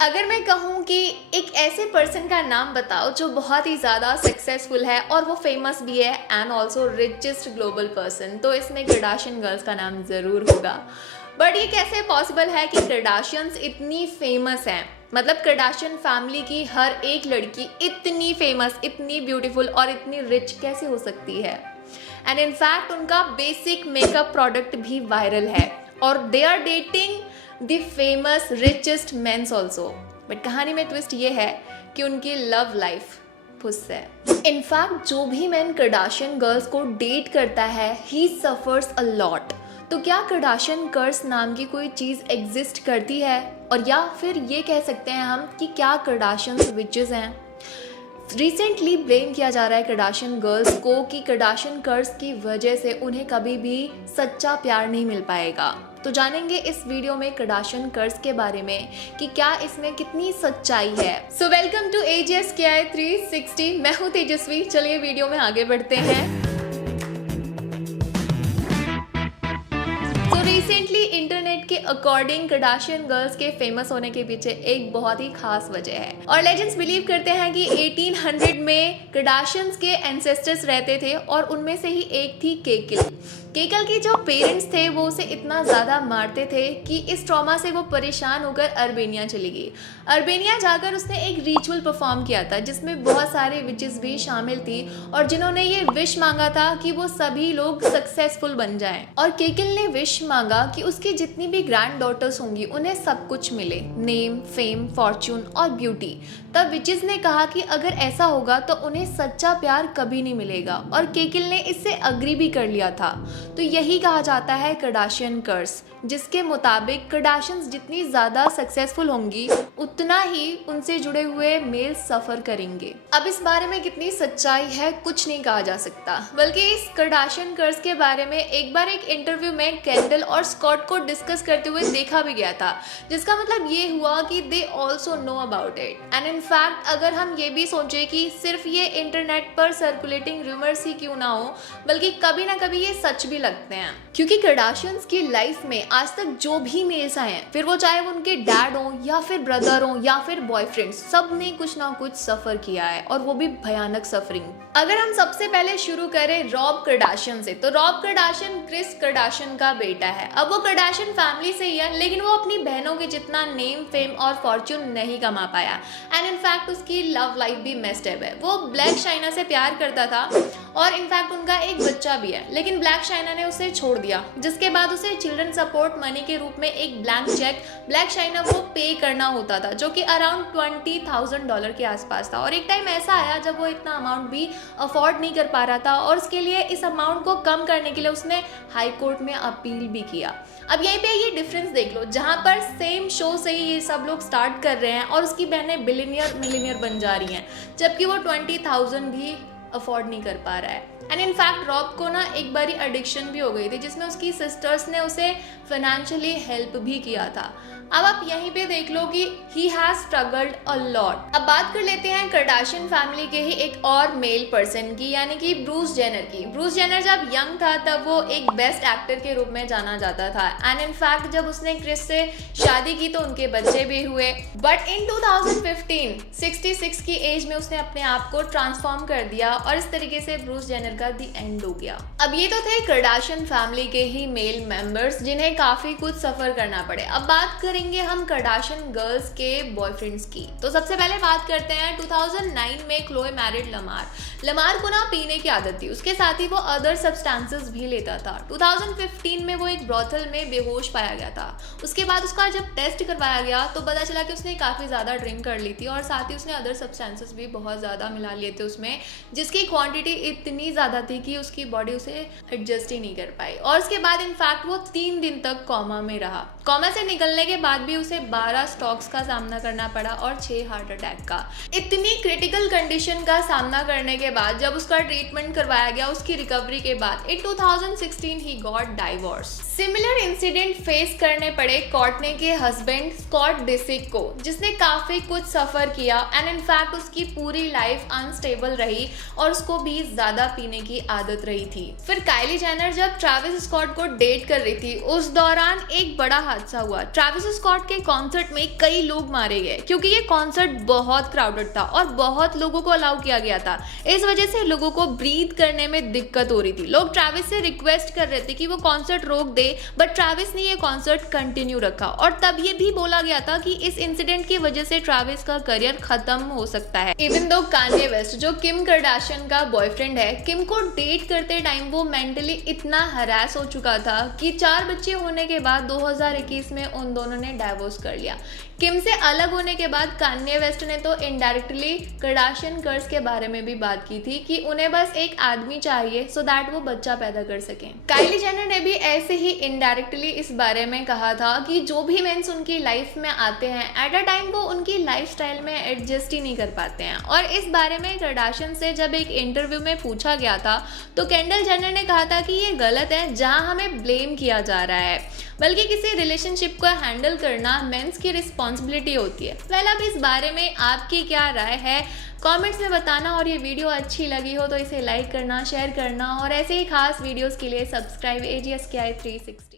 अगर मैं कहूँ कि एक ऐसे पर्सन का नाम बताओ जो बहुत ही ज़्यादा सक्सेसफुल है और वो फेमस भी है and also richest global person, तो इसमें कर्डाशियन गर्ल्स का नाम ज़रूर होगा। बट ये कैसे पॉसिबल है कि कर्डाशियंस इतनी फेमस हैं? मतलब कर्डाशियन फैमिली की हर एक लड़की इतनी फेमस, इतनी ब्यूटीफुल और इतनी रिच कैसे हो सकती है? एंड इनफैक्ट उनका बेसिक मेकअप प्रोडक्ट भी वायरल है और they are dating the famous richest mens also. But कहानी में ट्विस्ट ये है कि उनकी लव लाइफ फुस है। इनफैक्ट जो भी मैन कर्डाशियन गर्ल्स को डेट करता है ही सफर्स अ लॉट। तो क्या कर्डाशियन कर्स नाम की कोई चीज़ एग्जिस्ट करती है, और या फिर ये कह सकते हैं हम कि क्या कर्डाशियंस विचेस हैं? रिसेंटली ब्लेम किया जा रहा है कर्डाशियन गर्ल्स को कि कर्डाशियन कर्स की वजह से उन्हें कभी भी सच्चा प्यार नहीं मिल पाएगा। तो जानेंगे इस वीडियो में कर्डाशियन कर्स के बारे में कि क्या इसमें कितनी सच्चाई है। So welcome to AJSKI 360। मैं हूँ तेजस्वी। चलिए वीडियो में आगे बढ़ते हैं। तो रिसेंटली इंटरनेट के अकॉर्डिंग कर्डाशियन गर्ल्स के फेमस होने के पीछे एक बहुत ही खास वजह है, और लेजेंड्स बिलीव करते हैं कि 1800 में कर्डाशियंस के एंसेस्टर्स रहते थे और उनमें से ही एक थी केकल। केकल के जो पेरेंट्स थे वो उसे इतना ज़्यादा मारते थे कि इस ट्रॉमा से वो परेशान होकर अर्मेनिया चली गई। अर्मेनिया जाकर उसने एक रिचुअल परफॉर्म किया था जिसमें बहुत सारे विचेस भी शामिल थी और जिन्होंने ये विश मांगा था कि वो सभी लोग सक्सेसफुल बन जाएं। और केकल ने विश मांगा कि उसकी जितनी भी ग्रैंड डॉटर्स होंगी उन्हें सब कुछ मिले, नेम, फेम, फॉर्च्यून और ब्यूटी। तब विचेस ने कहा कि अगर ऐसा होगा तो उन्हें सच्चा प्यार कभी नहीं मिलेगा, और केकल ने इससे अग्री भी कर लिया था। तो यही कहा जाता है कर्डाशियन कर्स, जिसके मुताबिक कर्डाशियंस जितनी ज़्यादा सक्सेसफुल होंगी उतना ही उनसे जुड़े हुए मेल सफ़र करेंगे। अब इस बारे में कितनी सच्चाई है कुछ नहीं कहा जा सकता, बल्कि इस कर्डाशियन कर्स के बारे में एक बार एक इंटरव्यू में केंडल और स्कॉट को डिस्कस करते हुए देखा भी गया था, जिसका मतलब ये हुआ कि they also know about it. And in fact अगर हम ये भी सोचें कि सिर्फ ये इंटरनेट पर सर्कुलेटिंग रूमर्स ही क्यों ना हो, बल्कि कभी ना कभी ये सच भी लगते हैं, क्योंकि कर्डाशियंस की लाइफ में आज तक जो भी मेल्स आए हैं, फिर वो चाहे वो उनके डैड हो या फिर ब्रदर हो या फिर बॉयफ्रेंड, सब ने कुछ ना कुछ सफर किया है, और वो भी भयानक सफरिंग। अगर हम सबसे पहले शुरू करें रॉब कर्डाशियन से, तो रॉब कर्डाशियन क्रिस कर्डाशियन का बेटा है। अब वो कर्डाशियन फैमिली से ही है, लेकिन वो अपनी बहनों के जितना नेम, फेम और फॉर्च्यून नहीं कमा पाया। एंड इनफैक्ट उसकी लव लाइफ भी मेस्ड अप है। वो ब्लैक शाइना से प्यार करता था और इनफैक्ट उनका एक बच्चा भी है, लेकिन ब्लैक शाइना ने उसे छोड़ दिया, जिसके बाद उसे चिल्ड्रन सपोर्ट मनी के रूप में एक ब्लैंक चेक ब्लैक शाइना को पे करना होता था, जो कि अराउंड $20,000 के आसपास था। और एक टाइम ऐसा आया जब वो इतना अमाउंट भी अफोर्ड नहीं कर पा रहा था, और उसके लिए इस अमाउंट को कम करने के लिए उसने हाई कोर्ट में अपील भी किया। अब यहीं पे ये डिफरेंस देख लो, जहाँ पर सेम शो से ही ये सब लोग स्टार्ट कर रहे हैं और उसकी बहनें बिलियनियर मिलियनियर बन जा रही हैं, जबकि वो 20,000 भी अफोर्ड नहीं कर पा रहा है। एंड इनफैक्ट रॉब को ना एक बारी एडिक्शन भी हो गई थी, जिसमें उसकी सिस्टर्स ने उसे फाइनेंशियली हेल्प भी किया था। अब आप यहीं पे देख लो कि he has struggled a lot. अब बात कर लेते हैं कर्डाशियन फैमिली के ही एक और मेल पर्सन की, यानी कि ब्रूस जेनर की। ब्रूस जेनर जब यंग था तब वो एक बेस्ट एक्टर के रूप में जाना जाता था। एंड इनफैक्ट जब उसने क्रिस से शादी की तो उनके बच्चे भी हुए। बट इन 2015 66 की एज में उसने अपने आप को ट्रांसफॉर्म कर दिया, और इस तरीके से ब्रूस जेनर का दी एंड हो गया। अब ये तो थे कर्डाशियन फैमिली के ही मेल मेंबर्स जिन्हें काफी कुछ सफर करना पड़े। अब बात करेंगे हम कर्डाशियन गर्ल्स के बॉयफ्रेंड्स की। तो सबसे पहले बात करते हैं 2009 में क्लोए मैरिड लमार। लमार को ना पीने की आदत थी, उसके साथ ही वो अदर सब्सटेंसेस भी लेता था। 2015 में वो एक ब्रॉथल में बेहोश पाया गया था। उसके बाद उसका जब टेस्ट करवाया गया तो पता चला कि उसने काफ़ी ज़्यादा ड्रिंक कर ली थी, और साथ ही उसने अदर सब्सटेंसेस भी बहुत ज़्यादा मिला लिए थे उसमें, जिसकी क्वांटिटी इतनी ज़्यादा थी कि उसकी बॉडी उसे एडजस्ट ही नहीं कर पाई। और उसके बाद इनफैक्ट वो 3 दिन तक कोमा में रहा। कोमा से निकलने के बाद भी उसे 12 स्ट्रोक्स का सामना करना पड़ा और 6 हार्ट अटैक का। इतनी क्रिटिकल कंडीशन का सामना करने के बाद जब उसका ट्रीटमेंट करवाया गया, उसकी रिकवरी के बाद इन 2016 he got divorce. Similar incident face करने पड़े कॉर्टने के हस्बैंड स्कॉट डिसिक को, जिसने काफी कुछ सफर किया। एंड इनफैक्ट उसकी पूरी लाइफ अनस्टेबल रही और उसको भी ज्यादा पीने पीने की आदत रही थी। फिर काइली जेनर जब ट्रैविस स्कॉट को डेट कर रही थी, उस दौरान एक बड़ा हादसा हुआ। ट्रैविस स्कॉट के कॉन्सर्ट में कई लोग मारे गए क्योंकि ये कॉन्सर्ट बहुत क्राउडेड था और बहुत लोगों को अलाउ किया गया था। इस वजह से लोगों को ब्रीथ करने में दिक्कत हो रही थी। लोग ट्रैविस से रिक्वेस्ट कर रहे थे कि वो कॉन्सर्ट रोक दे, बट ट्रैविस ने ये कॉन्सर्ट कंटिन्यू रखा। और तब ये भी बोला गया था कि इस इंसिडेंट की वजह से ट्रैविस का करियर खत्म हो सकता है। इवन दो कान्ये वेस्ट, जो किम कार्दाशियन का बॉयफ्रेंड है, किम को डेट करते टाइम वो मेंटली इतना हरास हो चुका था कि 4 बच्चे होने के बाद 2021 में उन दोनों ने डाइवोर्स कर लिया। किम से अलग होने के बाद कान्ये वेस्ट ने तो इनडायरेक्टली कार्दाशियन गर्ल्स के बारे में भी बात की थी कि उन्हें बस एक आदमी चाहिए सो दैट वो बच्चा पैदा कर सकें। काइली जेनर ने भी ऐसे ही इनडायरेक्टली इस बारे में कहा था कि जो भी मेंस उनकी लाइफ में आते हैं एट अ टाइम वो उनकी लाइफस्टाइल में एडजस्ट ही नहीं कर पाते हैं। और इस बारे में कार्दाशियन से जब एक इंटरव्यू में पूछा गया था तो केंडल जेनर ने कहा था कि ये गलत है जहां हमें ब्लेम किया जा रहा है, बल्कि किसी रिलेशनशिप को हैंडल करना मेंस की रिस्पॉन्सिबिलिटी होती है। वेल, अब इस बारे में आपकी क्या राय है कमेंट्स में बताना, और ये वीडियो अच्छी लगी हो तो इसे लाइक करना, शेयर करना, और ऐसे ही खास वीडियोस के लिए सब्सक्राइब AGSKI 360।